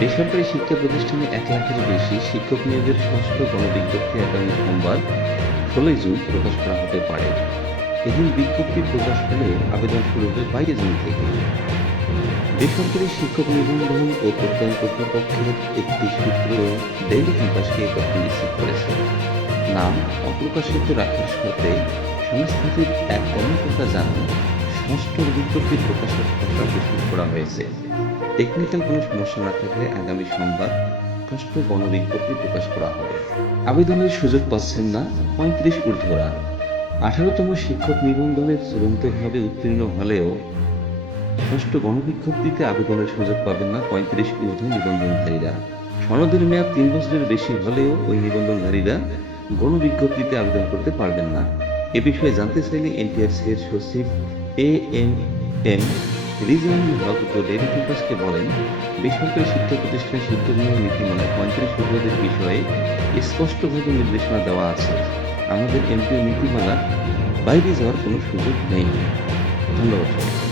বেসরকারি শিক্ষা প্রতিষ্ঠানে 1 লাখের বেশি শিক্ষক নিয়োগের ষষ্ঠ গণবিজ্ঞপ্তি আগামী সোমবার 16 জুন প্রকাশ করা হতে পারে। এদিন বিজ্ঞপ্তি প্রকাশ হলে আবেদন শুরু হবে 22 জুন থেকে। বেসরকারি শিক্ষক নিবন্ধন ও প্রত্যয়ন কর্তৃপক্ষের একটি সূত্র ডেইলি ক্যাম্পাসকে এ তথ্য নিশ্চিত করেছে। নাম অপ্রকাশিত রাখার শর্তে সংস্থাটির এক কর্মকর্তা জানান, ষষ্ঠ বিজ্ঞপ্তি প্রকাশের খসড়া প্রস্তুত করা হয়েছে। টেকনিক্যাল কোনো সমস্যা না থাকলে আগামী সোমবার ষষ্ঠ গণবিজ্ঞপ্তি প্রকাশ করা হবে। আবেদনের সুযোগ পাচ্ছেন না 35 ঊর্ধ্বরা। 18তম শিক্ষক নিবন্ধনে চূড়ান্তভাবে উত্তীর্ণ হলেও ষষ্ঠ গণবিজ্ঞপ্তিতে আবেদনের সুযোগ পাবেন না 35 ঊর্ধ্ব নিবন্ধনধারীরা। সনদের মেয়াদ 3 বছরের বেশি হলেও ওই নিবন্ধনধারীরা গণবিজ্ঞপ্তিতে আবেদন করতে পারবেন না। এ বিষয়ে জানতে চাইলে এনটিআরসি এর সচিব এএম রিজওয়ানুল হক ডেইলি ক্যাম্পাসকে বলেন, বেসরকারি শিক্ষা প্রতিষ্ঠানে শিক্ষক নিয়োগ নীতিমালায় 35 ঊর্ধ্বদের বিষয়ে স্পষ্টভাবে নির্দেশনা দেওয়া আছে। আমাদের এমপিও নীতিমালার বাইরে যাওয়ার কোনো সুযোগ নেই। ধন্যবাদ।